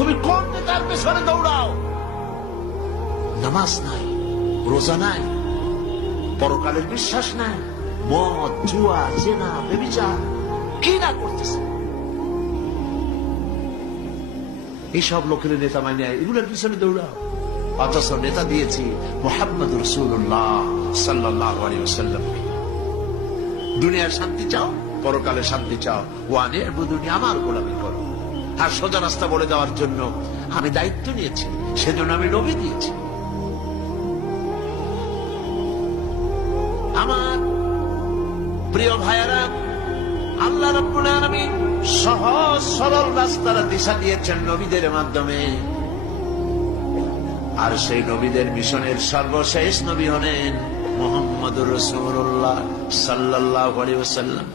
তুমি কোন নেতার পেছনে দৌড়াও? নামাজ নাই, রোজা নাই, পরকালের বিশ্বাস নাই, মদ, জুয়া, জেনা, ব্যভিচার কি না করতেছে। এইসব লোকের নেতা মানে এগুলোর পিছনে দৌড়াও। অথচ নেতা দিয়েছি মুহাম্মদ রাসূলুল্লাহ সাল্লাল্লাহু আলাইহি ওয়াসাল্লাম। দুনিয়ার শান্তি চাও, পরকালে শান্তি চাও, ওয়ানে ইবুদুনি, আমার গোলামি করো। আর সোজা রাস্তা বলে দেওয়ার জন্য আমি দায়িত্ব নিয়েছি, সেজন্য আমি নবী দিয়েছি। আমার প্রিয় ভাইয়েরা, আল্লাহ রাব্বুল আলামিন সহজ সরল রাস্তার দিশা দিয়েছেন নবীদের মাধ্যমে। আর সেই নবীদের মিশনের সর্বশেষ নবী হলেন মুহাম্মদুর রাসূলুল্লাহ সাল্লাল্লাহু আলাইহি ওয়াসাল্লাম।